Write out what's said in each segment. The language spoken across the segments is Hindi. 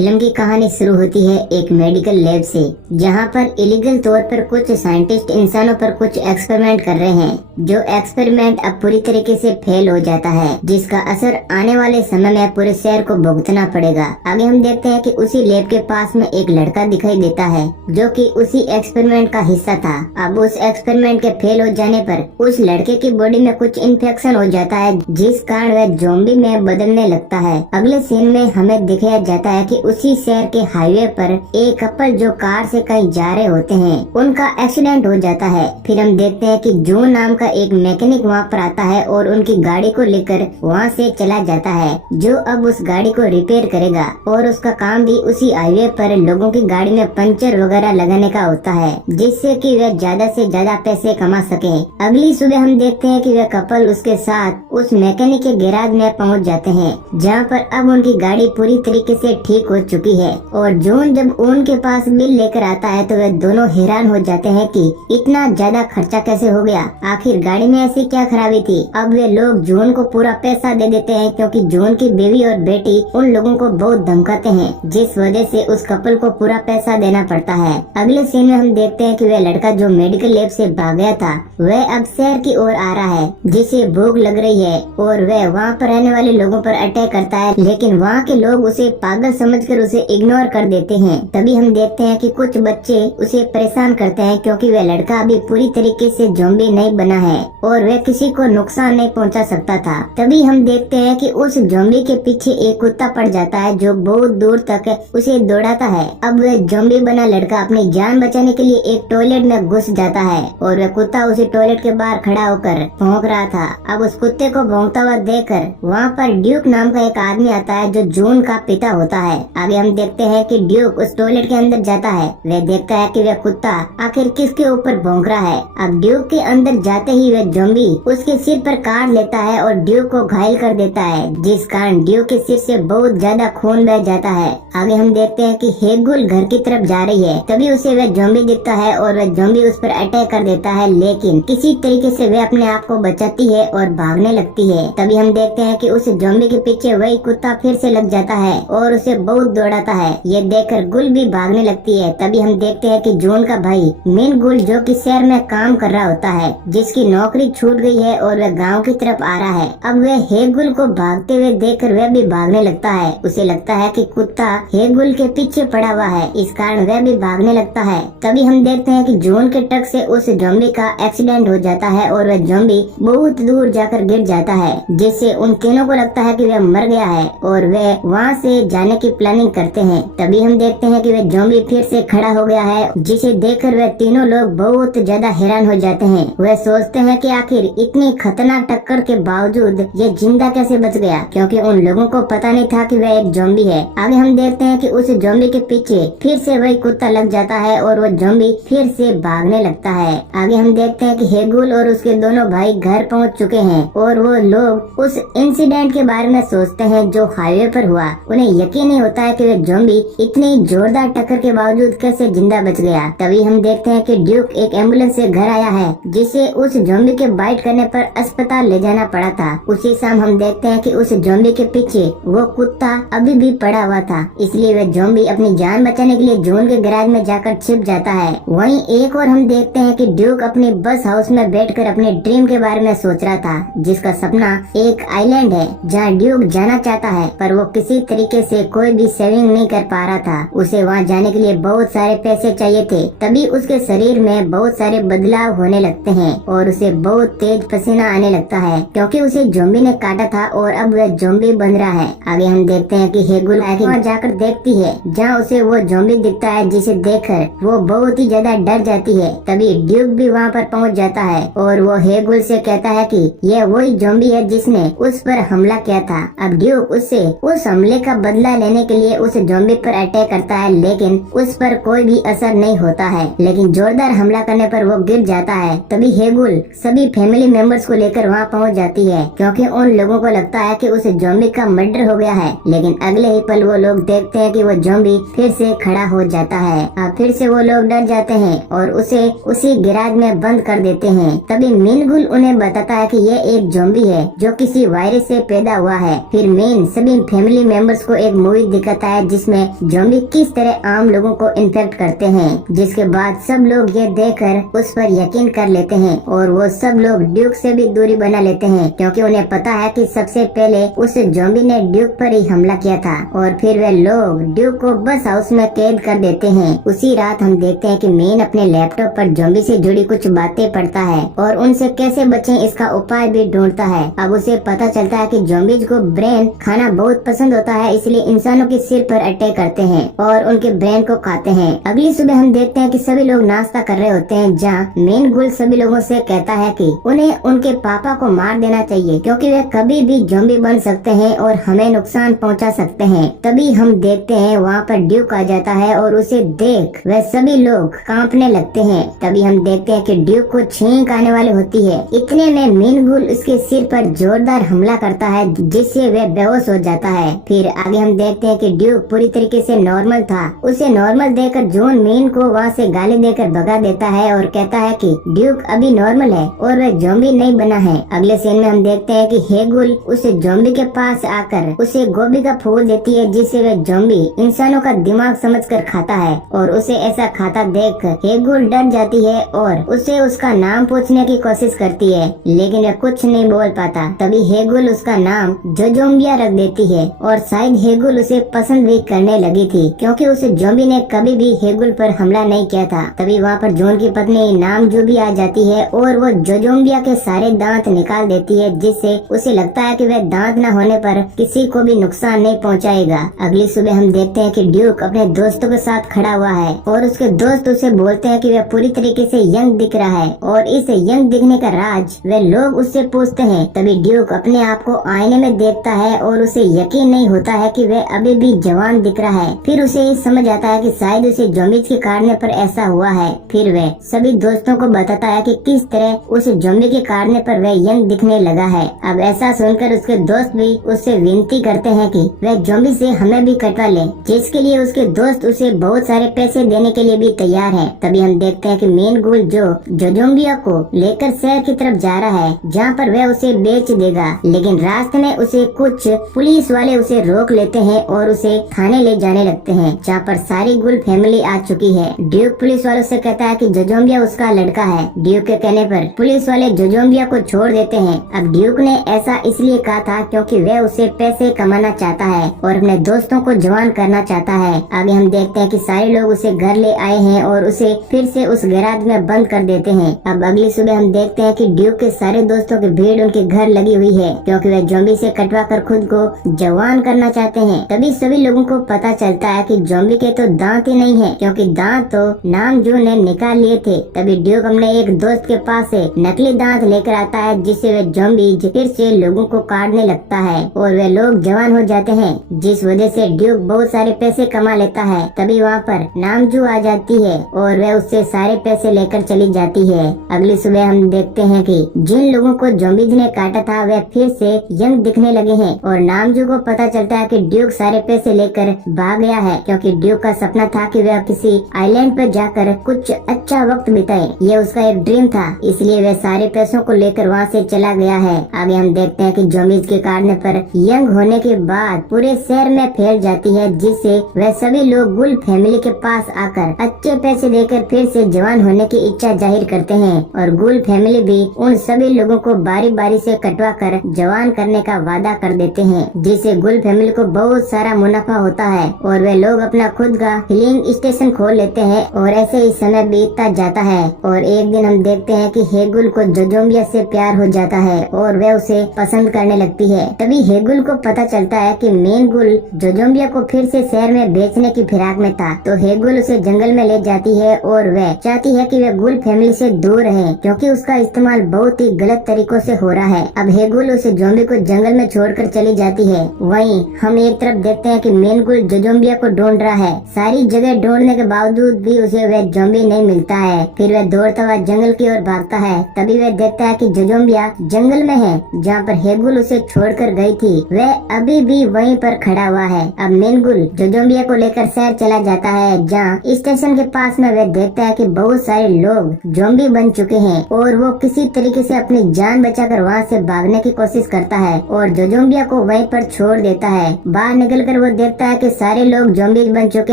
फिल्म की कहानी शुरू होती है एक मेडिकल लैब से, जहां पर इलीगल तौर पर कुछ साइंटिस्ट इंसानों पर कुछ एक्सपेरिमेंट कर रहे हैं, जो एक्सपेरिमेंट अब पूरी तरीके से फेल हो जाता है, जिसका असर आने वाले समय में पूरे शहर को भुगतना पड़ेगा। आगे हम देखते हैं कि उसी लैब के पास में एक लड़का दिखाई देता है, जो कि उसी एक्सपेरिमेंट का हिस्सा था। अब उस एक्सपेरिमेंट के फेल हो जाने पर उस लड़के की बॉडी में कुछ इन्फेक्शन हो जाता है, जिस कारण वह ज़ॉम्बी में बदलने लगता है। अगले सीन में हमें दिखाया जाता है कि उसी शहर के हाईवे पर एक कपल जो कार से कहीं जा रहे होते हैं, उनका एक्सीडेंट हो जाता है। फिर हम देखते हैं कि जून नाम का एक मैकेनिक वहाँ पर आता है और उनकी गाड़ी को लेकर वहाँ से चला जाता है, जो अब उस गाड़ी को रिपेयर करेगा और उसका काम भी उसी हाईवे पर लोगों की गाड़ी में पंचर वगैरह लगाने का होता है, जिससे कि वे ज्यादा से ज्यादा पैसे कमा सके। अगली सुबह हम देखते हैं कि वह कपल उसके साथ उस मैकेनिक के गैराज में पहुँच जाते हैं, जहाँ पर अब उनकी गाड़ी पूरी तरीके से ठीक हो चुकी है। और जॉन जब उनके पास बिल लेकर आता है तो वे दोनों हैरान हो जाते हैं कि इतना ज्यादा खर्चा कैसे हो गया, आखिर गाड़ी में ऐसी क्या खराबी थी। अब वे लोग जॉन को पूरा पैसा दे देते हैं, क्योंकि जॉन की बीवी और बेटी उन लोगों को बहुत धमकाते हैं, जिस वजह से उस कपल को पूरा पैसा देना पड़ता है। अगले सीन में हम देखते हैं कि वह लड़का जो मेडिकल लैब से भाग गया था, वह अब शहर की ओर आ रहा है, जिसे भूख लग रही है और वह वहाँ पर रहने वाले लोगों पर अटैक करता है, लेकिन वहाँ के लोग उसे पागल समझकर उसे इग्नोर कर देते हैं। तभी हम देखते हैं कि कुछ बच्चे उसे परेशान करते हैं, क्योंकि वह लड़का अभी पूरी तरीके से ज़ॉम्बी नहीं बना है और वह किसी को नुकसान नहीं पहुंचा सकता था। तभी हम देखते हैं कि उस ज़ॉम्बी के पीछे एक कुत्ता पड़ जाता है, जो बहुत दूर तक उसे दौड़ाता है। अब वह ज़ॉम्बी बना लड़का अपनी जान बचाने के लिए एक टॉयलेट में घुस जाता है और वह कुत्ता उसी टॉयलेट के बाहर खड़ा होकर भौंक रहा था। अब उस कुत्ते को भौंकता हुआ देखकर वहाँ पर ड्यूक नाम का एक आदमी आता है, जो जून का पिता होता है। आगे हम देखते हैं कि ड्यूक उस टॉयलेट के अंदर जाता है। वह देखता है कि वह कुत्ता आखिर किसके ऊपर भौंक रहा है। अब ड्यूक के अंदर जाते ही वह ज़ॉम्बी उसके सिर पर काट लेता है और ड्यूक को घायल कर देता है, जिस कारण ड्यूक के सिर से बहुत ज्यादा खून बह जाता है। आगे हम देखते हैं कि हेगुल घर की तरफ जा रही है, तभी उसे वह ज़ॉम्बी दिखता है और वह ज़ॉम्बी उस पर अटैक कर देता है, लेकिन किसी तरीके से वह अपने आप को बचाती है और भागने लगती है। तभी हम देखते हैं कि उस ज़ॉम्बी के पीछे वही कुत्ता फिर से लग जाता है और उसे बहुत दौड़ाता है। ये देखकर गुल भी भागने लगती है। तभी हम देखते हैं कि जॉन का भाई मेन गुल, जो कि शहर में काम कर रहा होता है, जिसकी नौकरी छूट गई है और वह गांव की तरफ आ रहा है। अब वह हेगुल को भागते हुए देखकर वह भी भागने लगता है। उसे लगता है कि कुत्ता हेगुल के पीछे पड़ा हुआ है, इस कारण वह भी भागने लगता है। तभी हम देखते हैं कि जॉन के ट्रक से उस ज़ॉम्बी का एक्सीडेंट हो जाता है और वह ज़ॉम्बी बहुत दूर जाकर गिर जाता है, जिससे उन तीनों को लगता है कि वह मर गया है और वे वहाँ से जाने की प्लानिंग करते हैं। तभी हम देखते हैं कि वह ज़ॉम्बी फिर से खड़ा हो गया है, जिसे देखकर वह तीनों लोग बहुत ज्यादा हैरान हो जाते हैं। वह सोचते हैं कि आखिर इतनी खतरनाक टक्कर के बावजूद ये जिंदा कैसे बच गया, क्योंकि उन लोगों को पता नहीं था कि वह एक ज़ॉम्बी है। आगे हम देखते हैं कि उस ज़ॉम्बी के पीछे फिर से वही कुत्ता लग जाता है और वह ज़ॉम्बी फिर से भागने लगता है। आगे हम देखते हैं कि हेगुल और उसके दोनों भाई घर पहुंच चुके हैं और वो लोग उस इंसिडेंट के बारे में सोचते हैं जो हाईवे पर हुआ। उन्हें यकीन नहीं होता है कि वह ज़ॉम्बी इतनी जोरदार टक्कर के बावजूद कैसे जिंदा बच गया। तभी हम देखते हैं कि ड्यूक एक एम्बुलेंस से घर आया है, जिसे उस ज़ॉम्बी के बाइट करने पर अस्पताल ले जाना पड़ा था। उसी शाम हम देखते हैं कि उस ज़ॉम्बी के पीछे वो कुत्ता अभी भी पड़ा हुआ था, इसलिए वह ज़ॉम्बी अपनी जान बचाने के लिए जॉन के गैराज में जाकर छिप जाता है। वहीं एक और हम देखते हैं कि ड्यूक अपनी बस हाउस में बैठकर अपने ड्रीम के बारे में सोच रहा था, जिसका सपना एक आइलैंड है जहाँ ड्यूक जाना चाहता है, पर वो किसी तरीके से कोई भी सेविंग नहीं कर पा रहा था। उसे वहाँ जाने के लिए बहुत सारे पैसे चाहिए थे। तभी उसके शरीर में बहुत सारे बदलाव होने लगते हैं और उसे बहुत तेज पसीना आने लगता है, क्योंकि उसे ज़ॉम्बी ने काटा था और अब वह ज़ॉम्बी बन रहा है। आगे हम देखते हैं कि हेगुल वहाँ जाकर देखती है, जहाँ उसे वो ज़ॉम्बी दिखता है, जिसे देखकर वो बहुत ही ज्यादा डर जाती है। तभी ड्यूक भी वहाँ पर पहुँच जाता है और वो हेगुल से कहता है कि यह वही ज़ॉम्बी है जिसने उस पर हमला किया था। अब ड्यूक उससे उस हमले का बदला लेने के लिए उस ज़ॉम्बी पर अटैक करता है, लेकिन उस पर कोई भी असर नहीं होता है, लेकिन जोरदार हमला करने पर वो गिर जाता है। तभी हेगुल सभी फैमिली मेंबर्स को लेकर वहाँ पहुँच जाती है, क्योंकि उन लोगों को लगता है कि उस ज़ॉम्बी का मर्डर हो गया है, लेकिन अगले ही पल वो लोग देखते हैं कि वो ज़ॉम्बी फिर से खड़ा हो जाता है। अब फिर से वो लोग डर जाते हैं और उसे उसी गैराज में बंद कर देते हैं। तभी मिनगुल उन्हें बताता है कि ये एक ज़ॉम्बी है जो किसी वायरस से पैदा हुआ है। फिर मेन सभी फैमिली मेंबर्स को एक मूवी दिखाता है जिसमें ज़ॉम्बी किस तरह आम लोगों को इन्फेक्ट करते हैं, जिसके बाद सब लोग ये देखकर उस पर यकीन कर लेते हैं और वो सब लोग ड्यूक से भी दूरी बना लेते हैं क्योंकि उन्हें पता है कि सबसे पहले उस ज़ॉम्बी ने ड्यूक पर ही हमला किया था और फिर वे लोग ड्यूक को बस हाउस में कैद कर देते हैं। उसी रात हम देखते हैं कि मेन अपने लैपटॉप पर ज़ॉम्बी से जुड़ी कुछ बातें पढ़ता है और उनसे कैसे बचें इसका उपाय भी ढूंढता है। अब उसे पता चलता है कि ज़ॉम्बीज को ब्रेन खाना बहुत पसंद होता है, इसलिए इंसानों के सिर पर अटैक करते हैं और उनके ब्रेन को खाते हैं। अगली सुबह हम देखते हैं कि सभी लोग नाश्ता कर रहे होते हैं जहाँ मेन गुल सभी लोगों से कहता है कि उन्हें उनके पापा को मार देना चाहिए क्योंकि वे कभी भी ज़ॉम्बी बन सकते हैं और हमें नुकसान पहुंचा सकते हैं। तभी हम देखते हैं वहाँ पर ड्यूक आ जाता है और उसे देख वे सभी लोग कांपने लगते हैं। तभी हम देखते हैं कि ड्यूक को छींक आने वाली होती है। इतने में मेन गुल उसके सिर पर जोरदार हमला करता है जिससे वह बेहोश हो जाता है। फिर आगे हम देखते हैं कि ड्यूक पूरी तरीके से नॉर्मल था। उसे नॉर्मल देखकर जॉन मेन को वहाँ से गाली देकर भगा देता है और कहता है कि ड्यूक अभी नॉर्मल है और वह ज़ॉम्बी नहीं बना है। अगले सीन में हम देखते हैं कि हेगुल उसे ज़ॉम्बी के पास आकर उसे गोभी का फूल देती है जिससे वह ज़ॉम्बी इंसानों का दिमाग समझकर खाता है और उसे ऐसा खाता देख हेगुल डर जाती है और उसे उसका नाम पूछने की कोशिश करती है लेकिन वह कुछ नहीं बोल पाता। तभी हेगुल उसका नाम जोजोम्बिया रख देती है और शायद हेगुल उसे पसंद भी करने लगी थी क्योंकि उसे ज़ॉम्बी ने कभी भी हेगुल पर हमला नहीं किया था। तभी वहाँ पर जॉन की पत्नी नाम जो भी आ जाती है और वो जोजोम्बिया के सारे दांत निकाल देती है जिससे उसे लगता है कि वह दांत न होने पर किसी को भी नुकसान नहीं पहुँचाएगा। अगली सुबह हम देखते हैं कि ड्यूक अपने दोस्तों के साथ खड़ा हुआ है और उसके दोस्त उसे बोलते हैं कि वह पूरी तरीके से यंग दिख रहा है और इस यंग दिखने का राज वे लोग उससे पूछते हैं। तभी ड्यूक अपने आप को आईने में देखता है और उसे यकीन नहीं होता है कि वह अभी भी जवान दिख रहा है। फिर उसे समझ आता है कि शायद उसे ज़ॉम्बीज के काटने पर ऐसा हुआ है। फिर वह सभी दोस्तों को बताता है कि किस तरह उस ज़ॉम्बी के काटने पर वह यंग दिखने लगा है। अब ऐसा सुनकर उसके दोस्त भी उससे विनती करते हैं कि वह ज़ॉम्बी से हमें भी कटवा ले, जिसके लिए उसके दोस्त उसे बहुत सारे पैसे देने के लिए भी तैयार है। तभी हम देखते हैं कि मेन गुल जो जोजोम्बिया को लेकर शहर की तरफ जा रहा है जहाँ पर वह उसे बेच देगा, लेकिन रास्ते में उसे कुछ पुलिस वाले उसे रोक लेते हैं और उसे थाने ले जाने लगते हैं जहाँ पर सारी गुल फैमिली आ चुकी है। ड्यूक पुलिस वालों से कहता है कि जोजोम्बिया उसका लड़का है। ड्यूक के कहने पर पुलिस वाले जोजोम्बिया को छोड़ देते हैं। अब ड्यूक ने ऐसा इसलिए कहा था क्योंकि वह उसे पैसे कमाना चाहता है और अपने दोस्तों को जवान करना चाहता है। आगे हम देखते हैं कि सारे लोग उसे घर ले आए हैं और उसे फिर से उस गैराज में बंद कर देते हैं। अब अगली सुबह हम देखते हैं कि ड्यूक के सारे दोस्तों की भीड़ उनके घर लगी हुई है क्योंकि वे ज़ॉम्बी से कटवा कर खुद को जवान करना चाहते हैं। तभी सभी लोगों को पता चलता है कि ज़ॉम्बी के तो दांत ही नहीं है क्योंकि दांत तो नाम जो ने निकाल लिए थे। तभी ड्यूक अपने एक दोस्त के पास से नकली दांत लेकर आता है जिससे वे ज़ॉम्बी फिर से लोगों को काटने लगता है और वे लोग जवान हो जाते हैं, जिस वजह से ड्यूक बहुत सारे पैसे कमा लेता है। तभी वहाँ पर नामजू आ जाती है और वह उससे सारे पैसे लेकर चली जाती है। अगली सुबह हम देखते हैं कि जिन लोगों को ज़ॉम्बीज ने काटा था वे फिर से यंग दिखने लगे हैं और नामजू को पता चलता है कि ड्यूक सारे पैसे लेकर भाग गया है क्योंकि ड्यूक का सपना था कि वह किसी आइलैंड पर जाकर कुछ अच्छा वक्त बिताए। ये उसका एक ड्रीम था, इसलिए वह सारे पैसों को लेकर वहाँ से चला गया है। आगे हम देखते हैं कि ज़ॉम्बीज के काटने पर यंग होने के बाद पूरे शहर में फैल जाती है जिससे वह सभी लोग गुल फैमिली के पास आकर अच्छे पैसे देकर फिर से जवान होने की इच्छा जाहिर करते हैं और गुल फैमिली भी उन सभी लोगों को बारी बारी से कटवा कर जवान करने का वादा कर देते हैं, जिससे गुल फैमिली को बहुत सारा मुनाफा होता है और वे लोग अपना खुद का हीलिंग स्टेशन खोल लेते हैं और ऐसे ही समय बीतता जाता है। और एक दिन हम देखते हैं कि हेगुल को जोजोम्बिया से प्यार हो जाता है और वह उसे पसंद करने लगती है। तभी हेगुल को पता चलता है कि मेन गुल जोजोम्बिया को फिर से शहर में बेचने की फिराक में था, तो हेगुल उसे जंगल में ले जाती है और वह चाहती है कि वह गुल फैमिली से दूर रहे क्योंकि उसका इस्तेमाल बहुत ही गलत तरीकों से हो रहा है। अब हेगुल उसे ज़ॉम्बी को जंगल में छोड़कर चली जाती है। वहीं हम एक तरफ देखते हैं कि मेन गुल जोजोम्बिया को ढूंढ रहा है। सारी जगह ढूंढने के बावजूद भी उसे वह ज़ॉम्बी नहीं मिलता है। फिर वह दौड़ता हुआ जंगल की ओर भागता है। तभी वह देखता है कि जोजोम्बिया जंगल में है जहाँ पर हेगुल उसे छोड़कर गई थी। वह अभी भी वहीं पर खड़ा हुआ है। अब मेन गुल जोजोम्बिया को लेकर शहर चला जाता है जहाँ स्टेशन के पास में वह देखता है कि बहुत सारे लोग ज़ॉम्बी बन चुके हैं और वो किसी तरीके से अपनी जान बचाकर वहाँ से भागने की कोशिश करता है और जोजोम्बिया को वहीं पर छोड़ देता है। बाहर निकलकर देखकर वो देखता है कि सारे लोग ज़ॉम्बीज बन चुके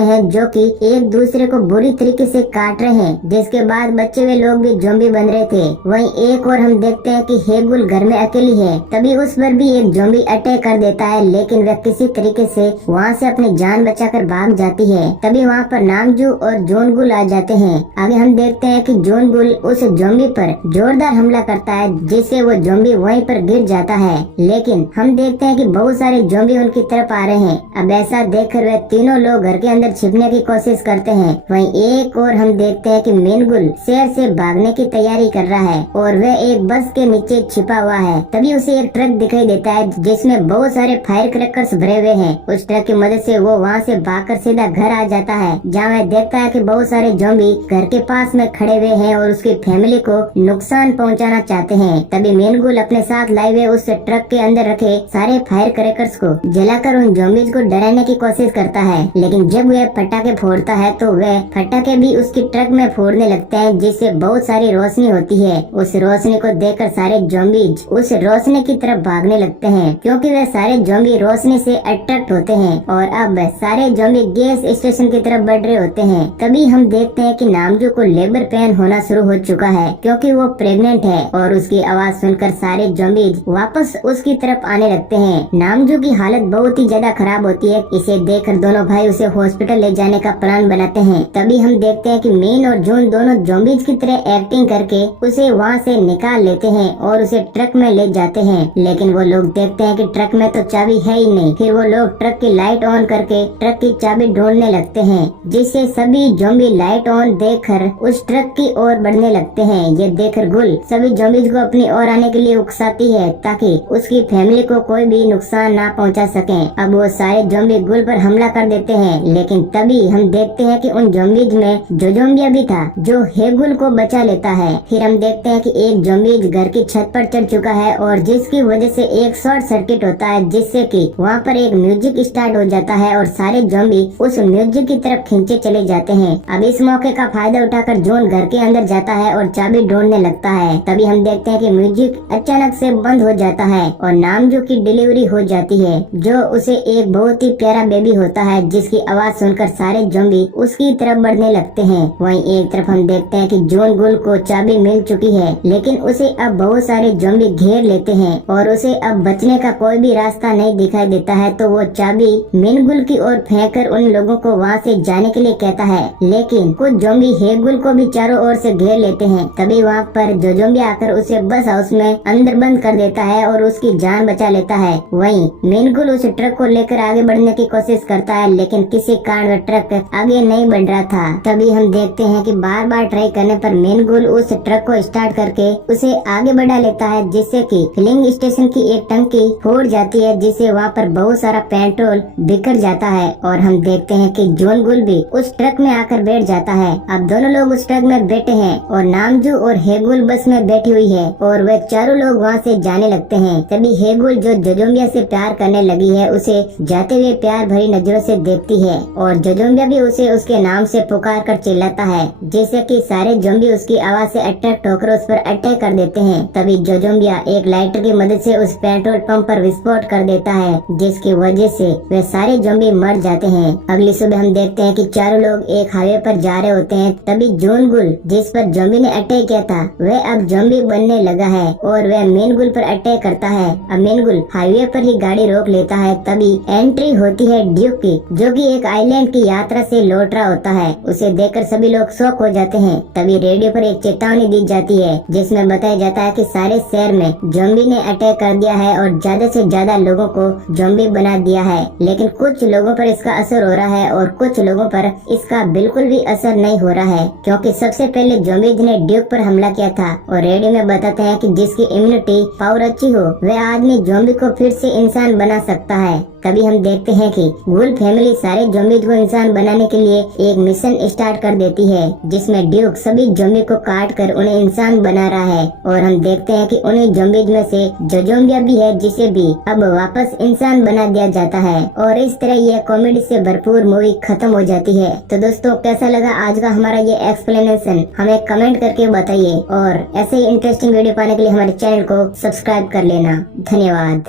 हैं जो कि एक दूसरे को बुरी तरीके से काट रहे हैं, जिसके बाद बचे हुए लोग भी ज़ॉम्बी बन रहे थे। वहीं एक और हम देखते हैं कि हेगुल घर में अकेली है। तभी उस पर भी एक ज़ॉम्बी अटैक कर देता है, लेकिन वह किसी तरीके से वहाँ से अपनी जान बचाकर भाग जाती है। तभी वहाँ पर नामजू और जोनगुल आ जाते हैं। आगे हम देखते हैं कि जोनगुल उस ज़ॉम्बी पर जोरदार हमला करता है, जिससे वो ज़ॉम्बी वहीं पर गिर जाता है। लेकिन हम देखते हैं कि बहुत सारे ज़ॉम्बी उनकी तरफ आ रहे हैं। अब ऐसा देखकर वे तीनों लोग घर के अंदर छिपने की कोशिश करते हैं। वहीं एक और हम देखते हैं कि मेनगुल शहर से भागने की तैयारी कर रहा है और वह एक बस के नीचे छिपा हुआ है। तभी उसे एक ट्रक दिखाई देता है जिसमें बहुत सारे फायर क्रैकर्स भरे हुए हैं। उस ट्रक की मदद से वो वहाँ से भागकर सीधा घर आ जाता है, जहाँ वह देखता है कि बहुत सारे ज़ॉम्बी घर के पास में खड़े हुए हैं और उसकी फैमिली को नुकसान पहुँचाना चाहते हैं। तभी मेनगुल अपने साथ लाए हुए उस ट्रक के अंदर रखे सारे फायर क्रैकर्स को जलाकर उन ज़ॉम्बीज को डराने की कोशिश करता है। लेकिन जब वह पटाखे फोड़ता है तो वह पटाखे भी उसकी ट्रक में फोड़ने लगते हैं, जिससे बहुत सारी रोशनी होती है। उस रोशनी को देखकर सारे ज़ॉम्बीज उस रोशनी की तरफ भागने लगते हैं, क्योंकि वे सारे ज़ॉम्बी रोशनी से अट्रैक्ट होते हैं और अब सारे ज़ॉम्बी गैस स्टेशन की तरफ बढ़ रहे होते हैं। तभी हम देखते हैं कि नामजू को लेबर पेन होना शुरू हो चुका है, क्योंकि वो प्रेग्नेंट है और उसकी आवाज सुनकर सारे ज़ॉम्बीज वापस उसकी तरफ आने लगते हैं। नामजू की हालत बहुत ही ज्यादा खराब होती है। इसे देखकर दोनों भाई उसे हॉस्पिटल ले जाने का प्लान बनाते हैं। तभी हम देखते हैं कि मेन और जून दोनों ज़ॉम्बीज की तरह एक्टिंग करके उसे वहाँ से निकाल लेते हैं और उसे ट्रक में ले जाते हैं। लेकिन वो लोग देखते हैं कि ट्रक में तो चाबी है ही नहीं। फिर वो लोग ट्रक की लाइट ऑन करके ट्रक की चाबी ढूंढने लगते हैं, जिससे सभी ज़ॉम्बी लाइट ऑन देखकर उस ट्रक की ओर बढ़ने लगते हैं। ये देखकर गुल सभी ज़ॉम्बीज को अपनी ओर आने के लिए उकसाती है, ताकि उसकी फैमिली को कोई भी नुकसान ना पहुंचा सके। अब वो सारे ज़ॉम्बी गुल पर हमला कर देते हैं, लेकिन तभी हम देखते हैं कि उन ज़ॉम्बीज में जो ज़ॉम्बिया भी था जो हेगुल को बचा लेता है। फिर हम देखते हैं कि एक ज़ॉम्बीज घर की छत पर चढ़ चुका है और जिसकी वजह से एक शॉर्ट सर्किट होता है, जिससे कि वहाँ पर एक म्यूजिक स्टार्ट हो जाता है और सारे ज़ॉम्बी उस म्यूजिक की तरफ खींचे चले जाते हैं। अब इस मौके का फायदा उठाकर जॉन घर के अंदर जाता है और चाबी ढूंढने लगता है। तभी हम देखते हैं कि म्यूजिक अचानक से बंद हो जाता है और नामजू की डिलीवरी हो जाती है, जो उसे एक बहुत ही प्यारा बेबी होता है, जिसकी आवाज सुनकर सारे ज़ॉम्बी उसकी तरफ बढ़ने लगते हैं। वहीं एक तरफ हम देखते हैं कि जॉन गुल को चाबी मिल चुकी है, लेकिन उसे अब बहुत सारे ज़ॉम्बी घेर लेते हैं और उसे अब बचने का कोई भी रास्ता नहीं दिखाई देता है। तो वो चाबी मेनगुल की ओर फेंककर उन लोगों को वहाँ से जाने के लिए कहता है, लेकिन कुछ ज़ॉम्बी हेगुल को भी चारों ओर से घेर लेते हैं। तभी वहाँ पर जो ज़ॉम्बी आकर उसे बस हाउस में अंदर बंद कर देता है और उसकी जान बचा लेता है। वहीं मेनगुल उस ट्रक को लेकर आगे बढ़ने की कोशिश करता है, लेकिन किसी कारण वह ट्रक आगे नहीं बढ़ रहा था। तभी हम देखते हैं कि बार बार ट्राई करने पर मेनगुल उस ट्रक को स्टार्ट करके उसे आगे बढ़ा लेता है, जिससे कि फिलिंग स्टेशन की एक टंकी फूट जाती है, जिससे वहाँ पर बहुत सारा पेट्रोल बिखर जाता है। और हम देखते हैं कि जॉन गुल भी उस ट्रक में आकर बैठ जाता है। अब दोनों लोग उस ट्रक में बैठे हैं और नामजू और हेगुल बस में बैठी हुई है और वे चारों लोग वहाँ से जाने लगते हैं। तभी हेगुल जो जोजोम्बिया से प्यार करने लगी है उसे जाते हुए प्यार भरी नजरों से देखती है और जोजोम्बिया भी उसे उसके नाम से पुकार कर चिल्लाता है, जैसे कि सारे ज़ॉम्बी उसकी आवाज से अट्रैक्ट होकर उस पर अटैक कर देते हैं। तभी जोजोम्बिया एक लाइटर की मदद से उस पेट्रोल पंप पर विस्फोट कर देता है, जिसकी वजह से वे सारे ज़ॉम्बी मर जाते हैं। अगली सुबह हम देखते हैं कि चारों लोग एक हाईवे पर जा रहे होते हैं। तभी जॉन गुल जिस पर ज़ॉम्बी ने अटैक किया था वह अब ज़ॉम्बी बनने लगा है और वह मेनगुल पर अटैक करता है। अब मेनगुल हाईवे पर ही गाड़ी रोक लेता है। तभी एंट्री होती है ड्यूक की, जो कि एक आइलैंड की यात्रा से लौट रहा होता है। उसे देखकर सभी लोग शॉक हो जाते हैं। तभी रेडियो पर एक चेतावनी दी जाती है, जिसमें बताया जाता है कि सारे शहर में ज़ॉम्बी ने अटैक कर दिया है और ज्यादा से ज्यादा लोगों को ज़ॉम्बी बना दिया है। लेकिन कुछ लोगों पर इसका असर हो रहा है और कुछ लोगों पर इसका बिल्कुल भी असर नहीं हो रहा है, क्योंकि सबसे पहले ज़ॉम्बीज ने ड्यूक पर हमला किया था और रेडियो में बताते हैं कि जिसकी इम्यूनिटी पावर अच्छी हो वह आदमी ज़ॉम्बी को फिर से इंसान बना सकता है। तभी हम देखते हैं कि गुल फैमिली सारे ज़ॉम्बीज को इंसान बनाने के लिए एक मिशन स्टार्ट कर देती है, जिसमें ड्यूक सभी ज़ॉम्बी को काट कर उन्हें इंसान बना रहा है। और हम देखते हैं कि उन्हीं ज़ॉम्बीज में से जोजोम्बिया भी है, जिसे भी अब वापस इंसान बना दिया जाता है। और इस तरह यह कॉमेडी से भरपूर मूवी खत्म हो जाती है। तो दोस्तों, कैसा लगा आज का हमारा ये एक्सप्लेनेशन हमें कमेंट करके बताइए और ऐसे ही इंटरेस्टिंग वीडियो पाने के लिए हमारे चैनल को सब्सक्राइब कर लेना। धन्यवाद।